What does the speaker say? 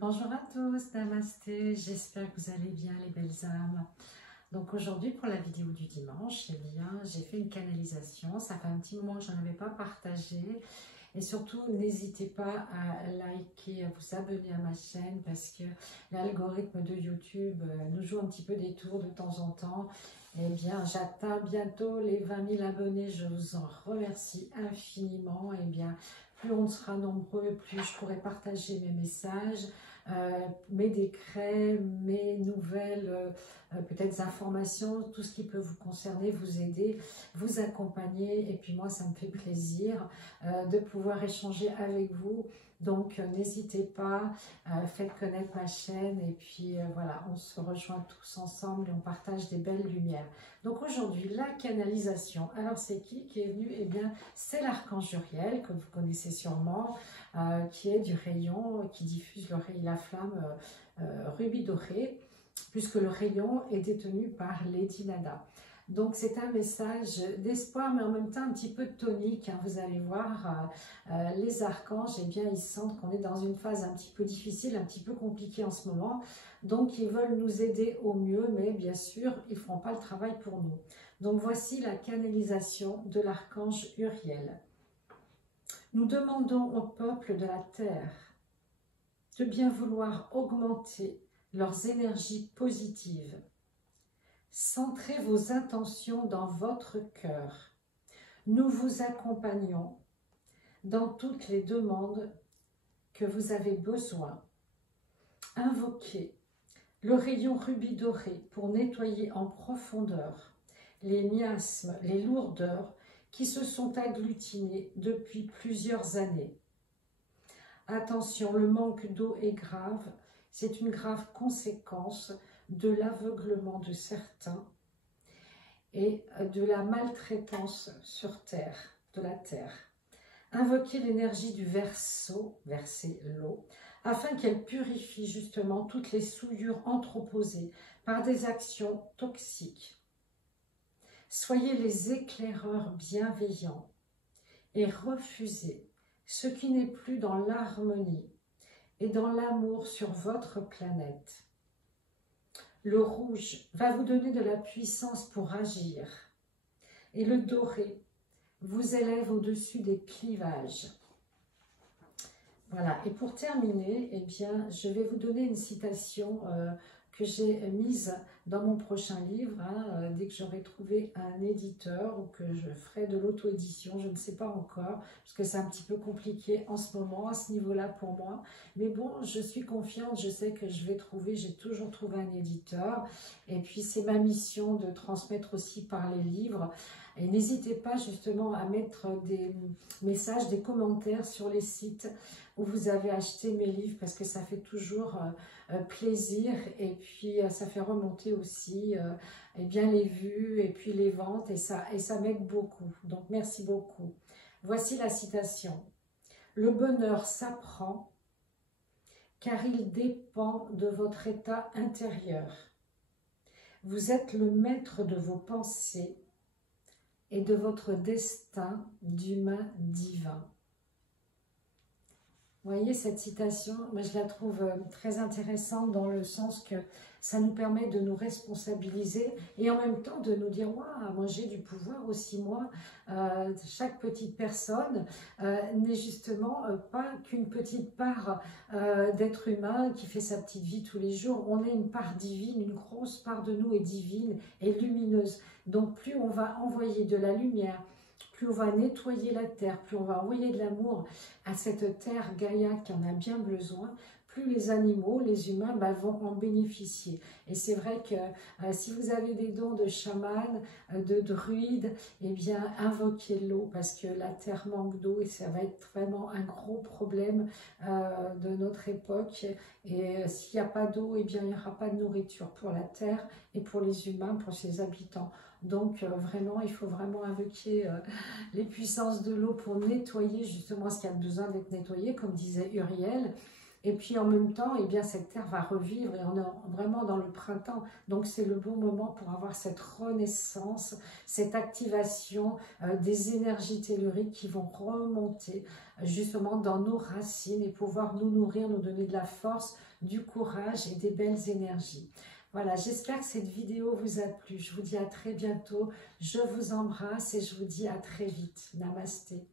Bonjour à tous, Namasté, j'espère que vous allez bien les belles âmes. Donc aujourd'hui pour la vidéo du dimanche, j'ai fait une canalisation, ça fait un petit moment que je n'en avais pas partagé. Et surtout, n'hésitez pas à liker, à vous abonner à ma chaîne parce que l'algorithme de YouTube nous joue un petit peu des tours de temps en temps. Eh bien, j'atteins bientôt les 20 000 abonnés, je vous en remercie infiniment. Eh bien, plus on sera nombreux, plus je pourrai partager mes messages, mes décrets, mes nouvelles, peut-être informations, tout ce qui peut vous concerner, vous aider, vous accompagner. Et puis moi, ça me fait plaisir de pouvoir échanger avec vous. Donc, n'hésitez pas, faites connaître ma chaîne et puis voilà, on se rejoint tous ensemble et on partage des belles lumières. Donc aujourd'hui, la canalisation. Alors, c'est qui est venu? Eh bien, c'est l'archange Uriel, que vous connaissez sûrement, qui est du rayon, qui diffuse la flamme rubis doré, puisque le rayon est détenu par Lady Nada. Donc c'est un message d'espoir, mais en même temps un petit peu tonique. Hein. Vous allez voir, les archanges, eh bien, ils sentent qu'on est dans une phase un petit peu difficile, un petit peu compliquée en ce moment. Donc ils veulent nous aider au mieux, mais bien sûr, ils ne feront pas le travail pour nous. Donc voici la canalisation de l'archange Uriel. Nous demandons au peuple de la terre de bien vouloir augmenter leurs énergies positives. Centrez vos intentions dans votre cœur. Nous vous accompagnons dans toutes les demandes que vous avez besoin. Invoquez le rayon rubis doré pour nettoyer en profondeur les miasmes, les lourdeurs qui se sont agglutinées depuis plusieurs années. Attention, le manque d'eau est grave, c'est une grave conséquence de l'aveuglement de certains et de la maltraitance sur terre, de la terre. Invoquez l'énergie du Verseau, verser l'eau, afin qu'elle purifie justement toutes les souillures entreposées par des actions toxiques. Soyez les éclaireurs bienveillants et refusez ce qui n'est plus dans l'harmonie et dans l'amour sur votre planète. Le rouge va vous donner de la puissance pour agir et le doré vous élève au-dessus des clivages. Voilà, et pour terminer, eh bien, je vais vous donner une citation que j'ai mise dans mon prochain livre, hein, dès que j'aurai trouvé un éditeur ou que je ferai de l'auto-édition, je ne sais pas encore, parce que c'est un petit peu compliqué en ce moment, à ce niveau-là pour moi. Mais bon, je suis confiante, je sais que je vais trouver, j'ai toujours trouvé un éditeur. Et puis c'est ma mission de transmettre aussi par les livres. Et n'hésitez pas justement à mettre des messages, des commentaires sur les sites où vous avez acheté mes livres parce que ça fait toujours plaisir et puis ça fait remonter aussi eh bien, les vues et puis les ventes et ça m'aide beaucoup. Donc merci beaucoup. Voici la citation. Le bonheur s'apprend car il dépend de votre état intérieur. Vous êtes le maître de vos pensées et de votre destin d'humain divin. Vous voyez, cette citation, moi je la trouve très intéressante dans le sens que ça nous permet de nous responsabiliser et en même temps de nous dire, waouh, moi j'ai du pouvoir aussi, moi. Chaque petite personne n'est justement pas qu'une petite part d'être humain qui fait sa petite vie tous les jours. On est une part divine, une grosse part de nous est divine et lumineuse. Donc plus on va envoyer de la lumière, plus on va nettoyer la terre, plus on va envoyer de l'amour à cette terre Gaïa qui en a bien besoin, plus les animaux, les humains vont en bénéficier. Et c'est vrai que si vous avez des dons de chaman, de druide, eh bien invoquez l'eau parce que la terre manque d'eau et ça va être vraiment un gros problème de notre époque. Et s'il n'y a pas d'eau, eh bien il n'y aura pas de nourriture pour la terre et pour les humains, pour ses habitants. Donc vraiment, il faut vraiment invoquer les puissances de l'eau pour nettoyer justement ce qui a besoin d'être nettoyé, comme disait Uriel. Et puis en même temps, eh bien, cette terre va revivre et on est vraiment dans le printemps. Donc c'est le bon moment pour avoir cette renaissance, cette activation des énergies telluriques qui vont remonter justement dans nos racines et pouvoir nous nourrir, nous donner de la force, du courage et des belles énergies. Voilà, j'espère que cette vidéo vous a plu. Je vous dis à très bientôt. Je vous embrasse et je vous dis à très vite. Namasté.